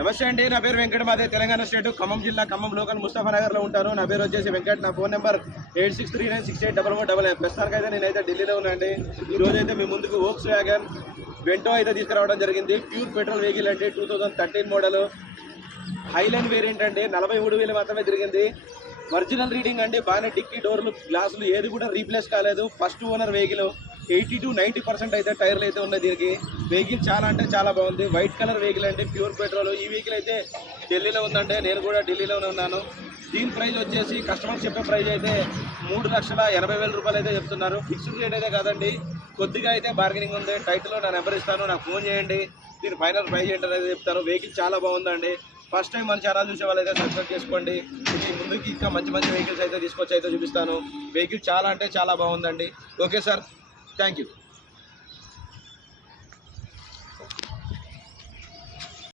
నమస్తే అండి, నా పేరు వెంకట. మాదే తెలంగాణ స్టేట్ ఖమ్మం జిల్లా ఖమ్మం లోకల్ ముస్తఫానగర్లో ఉంటాను. నా పేరు వచ్చేసి వెంకట్. నా ఫోన్ నెంబర్ 8639684488. ప్రస్తుతానికి అయితే నేనైతే ఢిల్లీలో ఉన్నాండి. ఈ రోజు అయితే మీ ముందుకు వోక్స్ వ్యాగన్ వెంటో అయితే తీసుకురావడం జరిగింది. ప్యూర్ పెట్రోల్ వెహికల్ అండి, 2013 మోడల్ హైలైన్ వేరియంట్ అండి. 43,000 మాత్రమే తిరిగింది. ఒరిజినల్ రీడింగ్ అండి. బాగానే డిక్కీ డోర్లు గ్లాసులు ఏది కూడా రీప్లేస్ కాలేదు. First owner vehicle. 80 to 90% అయితే టైర్లు అయితే ఉన్నాయి దీనికి. వెహికల్ చాలా అంటే చాలా బాగుంది. వైట్ కలర్ వెహికల్ అండి, ప్యూర్ పెట్రోల్. ఈ వెహికల్ అయితే ఢిల్లీలో ఉందంటే నేను కూడా ఢిల్లీలోనే ఉన్నాను. దీని ప్రైస్ వచ్చేసి కస్టమర్స్ చెప్పే ప్రైస్ అయితే 3,80,000 రూపాయలు అయితే చెప్తున్నారు. ఫిక్స్డ్ రేట్ అయితే కాదండి, కొద్దిగా అయితే బార్గెనింగ్ ఉంది. టైటిల్లో నా నెంబర్ ఇస్తాను, నాకు ఫోన్ చేయండి. దీని ఫైనల్ ప్రైస్ ఏంటనేది చెప్తాను. వెహికల్ చాలా బాగుందండి. ఫస్ట్ టైం మన ఛానల్ చూసే వాళ్ళైతే సబ్స్క్రైబ్ చేసుకోండి. ముందుకి ఇంకా మంచి మంచి వెహికల్స్ అయితే తీసుకొచ్చి అయితే చూపిస్తాను. వెహికల్ చాలా అంటే చాలా బాగుందండి. Okay sir, thank you.